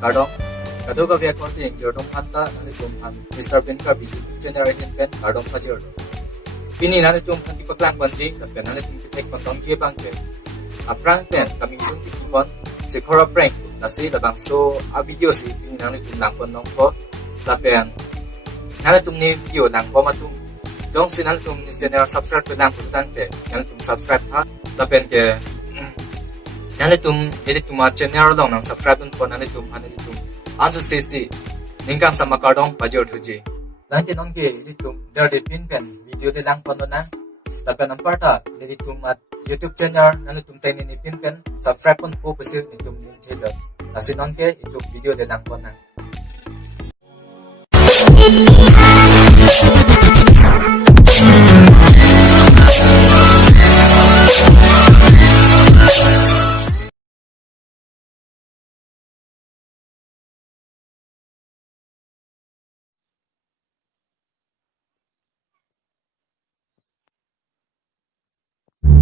Kardom, kadokave akorte ingjir aphanta nani tumhan Mr. Ben Karbi YouTube channel ahin pen Kardom pajirlo. Pini nani tumhan ipaklang banji tapi nani tum pitek pantong je bangke. Aprang pen kami sun tipon Shikhar Apreng nasi labang so a video si pini nani tum langpon nongpo tapi nani tum ni video langpo matum. Jong si nani tum ni channel subscribe pe langpo tangte nani tum subscribe tha tapi ke nani tum jadi tuma channel long nang subscribe pun nani tum hani tum anju sesi ningkang sama Kardom pajir tuji nanti nongke jadi tum dari pin pen video de lang pon nang tapi nampar ta jadi tum at YouTube channel nani tum tani ni pin pen subscribe pun po pesi ni tum nim chelo nasi nongke itu video de lang pon nang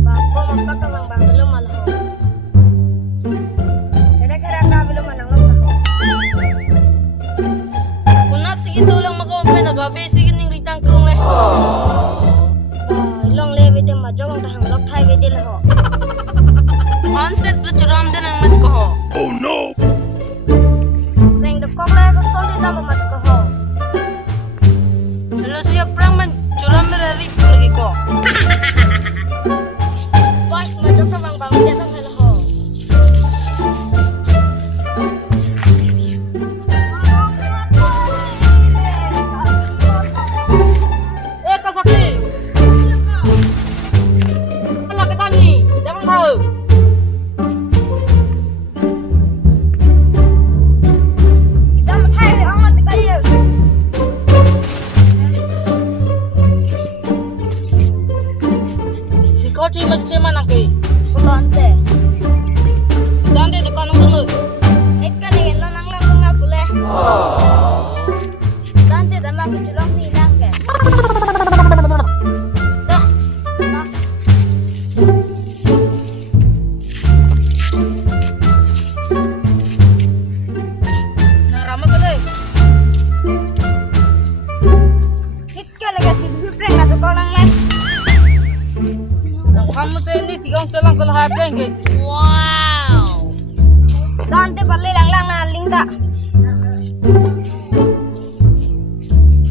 Bako magpakawang banglo malaho. Kira-kira kabilo manang laho. Kunat sige tulang makawampay nagabi sige ning ritang krong le. Long lewe de majong tahang lok thai we de laho. Onset pla churam den ang mat ko ho. Oh no! Preng de kok le ko so de dam mat ko ho. Salo siya prang man churam mere rip lagi ko. Bas majong tawang banglo de tang laho. Eh kasakti. Ala kita ni, jangan tahu. Dam thai we ong mat ka ye. Si koci macam mana ke? Kulon te. Dan de dekan dulu. Et ka ne no nang lang nga pule. Dan te dam ang chulong ni lang ke. Dah. Nang ramai ke deh. Hit ka le ka chi preng na to ko lang le. Nang kamu tu ini tiga orang tulang kalau hai preng ke. Dan te palle lang lang na ling da.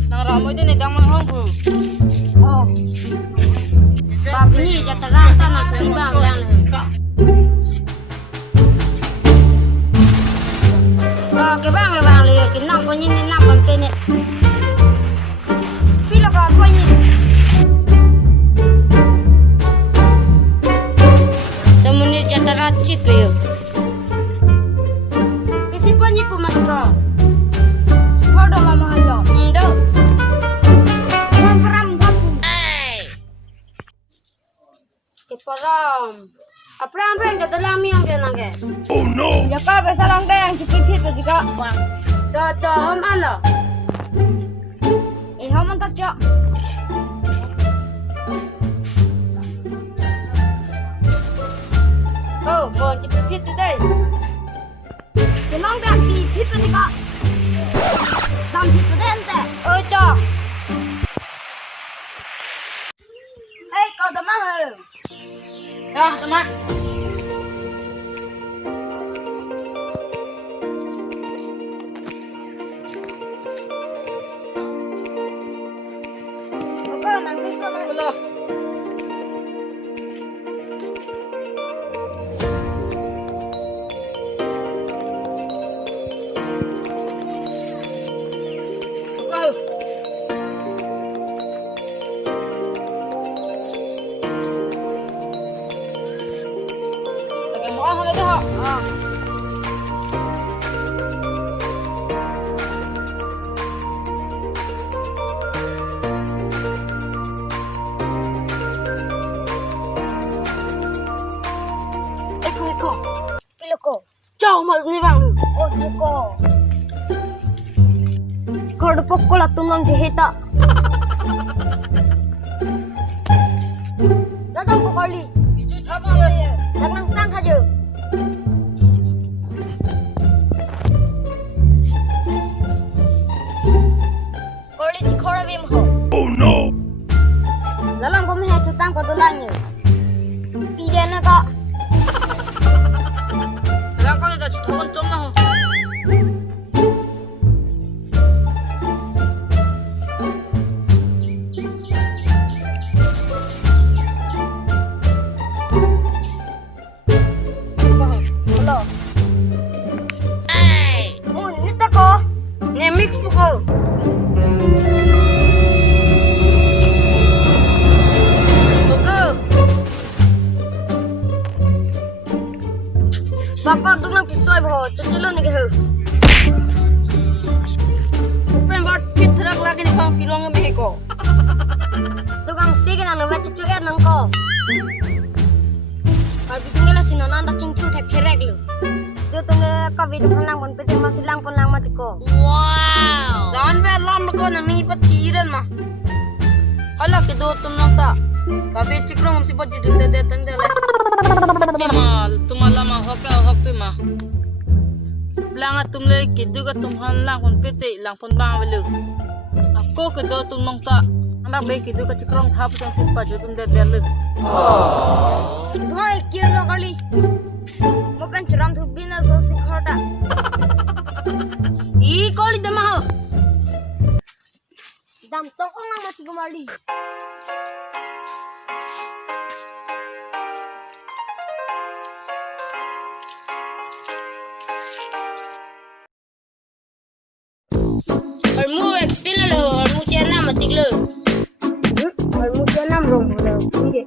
Nang ramai tu ni jangan hong pu. Oh. Bab ni jatara tanah kini bang lang. Ba ke bang le ke nam ko ni nam ban pe ne. Pilo ka ko ni. Semuanya jatara cit tu yo. Kisi po ni pumat ko. Hodo mama hajo. Ndo. Ram ram dapu. Ke param. Aprang aprang jata lami ang dia nangge. Oh no! Jakar besalang deh yang cikit hit juga. Dah hom ala. Hom antar cok. Oh, bon cipit tu deh. Kelang dah hit juga. Dam hit deh ente. Oh, dah. Hey kau dah mahal. Dah, teman. Oke nanti kalau Kalau Kau. Pakai muka hal itu ha. Eko. kilo ko. Jauh mas ni bang. Oh ko. Kau kok lah tunggang jahita. Datang ko kali. Biju siapa le? Datang sang aja. kau tulangnya. Pilihan kau. Lang kau dah cuci tom lah. Hello. Ni tak kau. Ni mix pukul. Bapa tu nak pisau bawa, cuci ni ke? Bukan buat kitrak lagi ni pang pilong ni ko. Tukang sige nang nawa cuci nang kau. Karbi tinggal sini nanda cincin tek kerek lu. Dia tunggu kau video pulang pun peti masih lang pun lang mati ko. Wow. Dan belam ko nang ni patiran mah. Hala ke do tum nak tak. Kabe cikrong mesti buat judul dede tendele. Tumalama hok tu mah. Belanga tumle kidu ka tumhan lang pun peti lang pun bang belu. Aku ke do tum nak tak. Amba baik kidu ka cikrong thap sang tipa judul dede lu. Tuhan kira nak kali. Bukan ceram tu bina so Shikhar dah. I kali dah mah. Dam tokong lang mati gumali. Armu pila lo, armu cina mati lo. Armu janam rom bola. Ni.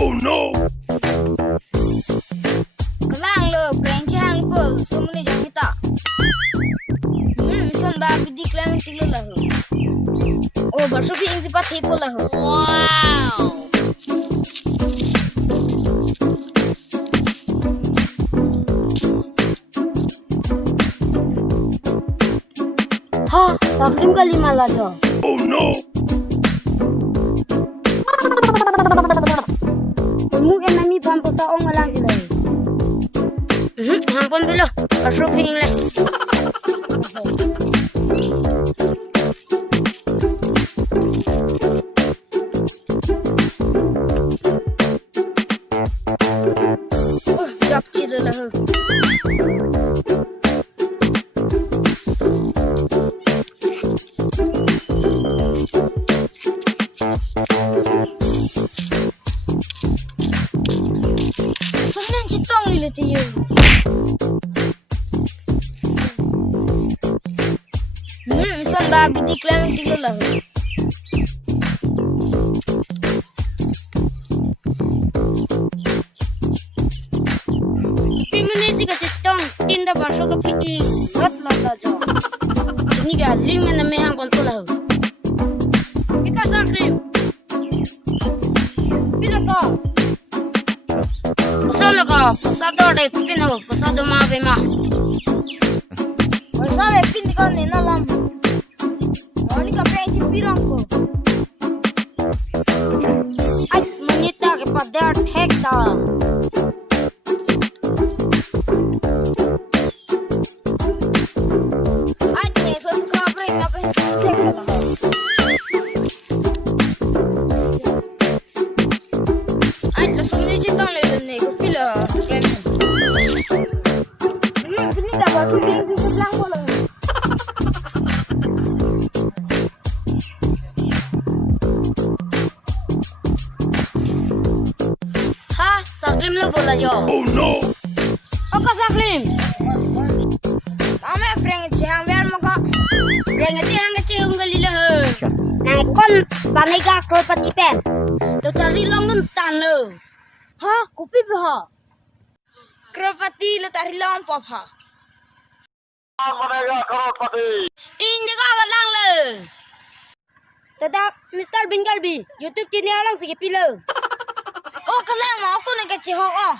Oh no! Kelang lo, perencang ko, semua ni jangan kita. Son babi di kelang tinggal lah. Oh, baru bi ingsi pas hepo lah. Wow. Ha, takrim kali malah tu. Oh no! Mungkin kami pampu taong ngalang sila. Hampun bilo, baru bi inglah. Jap cila lah. Sebenarnya citong ni lah tiyu. Son babi di kelang tinggal lah. Pimunesi ka citong tinda baso ka piti hat lata jo. Ini ga ling mana mehang kontu lah. Ika sakrim. Bila kau? Pasal ka, pasado dai pino, pasado ma be ma. Masa wepin kau ni nalam. Oni ka perencang pirang ko. Ay manita ke pada tek ta. Ni so Shikhar Apreng apa yang tek lah. Langsung ni citong ni ko pila. Sini dah baru di sebelah bola. Ha, sakrim lo bola jo. Oh no! Apa sakrim? Kami perencang biar muka. Yang ngece unggal lah. Này con bà này gà rồi bà tí bèn. Đâu ta ri long nun tan lo. Hả? Cú biết vừa hả? Kropati lo ta ri long pop ha. In jaga ga lang lo. Tetap Mr. Bin Karbi YouTube channel lang sige pilo. Oh kalang ma ako na kachi ho oh.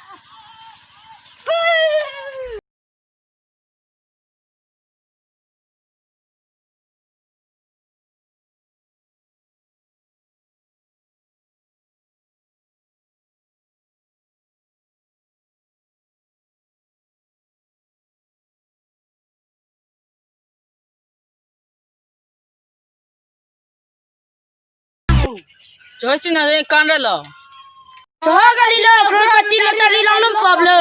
Joyce na le kan lo. Choha kali lo Kropati lo ta ri long num pop lo.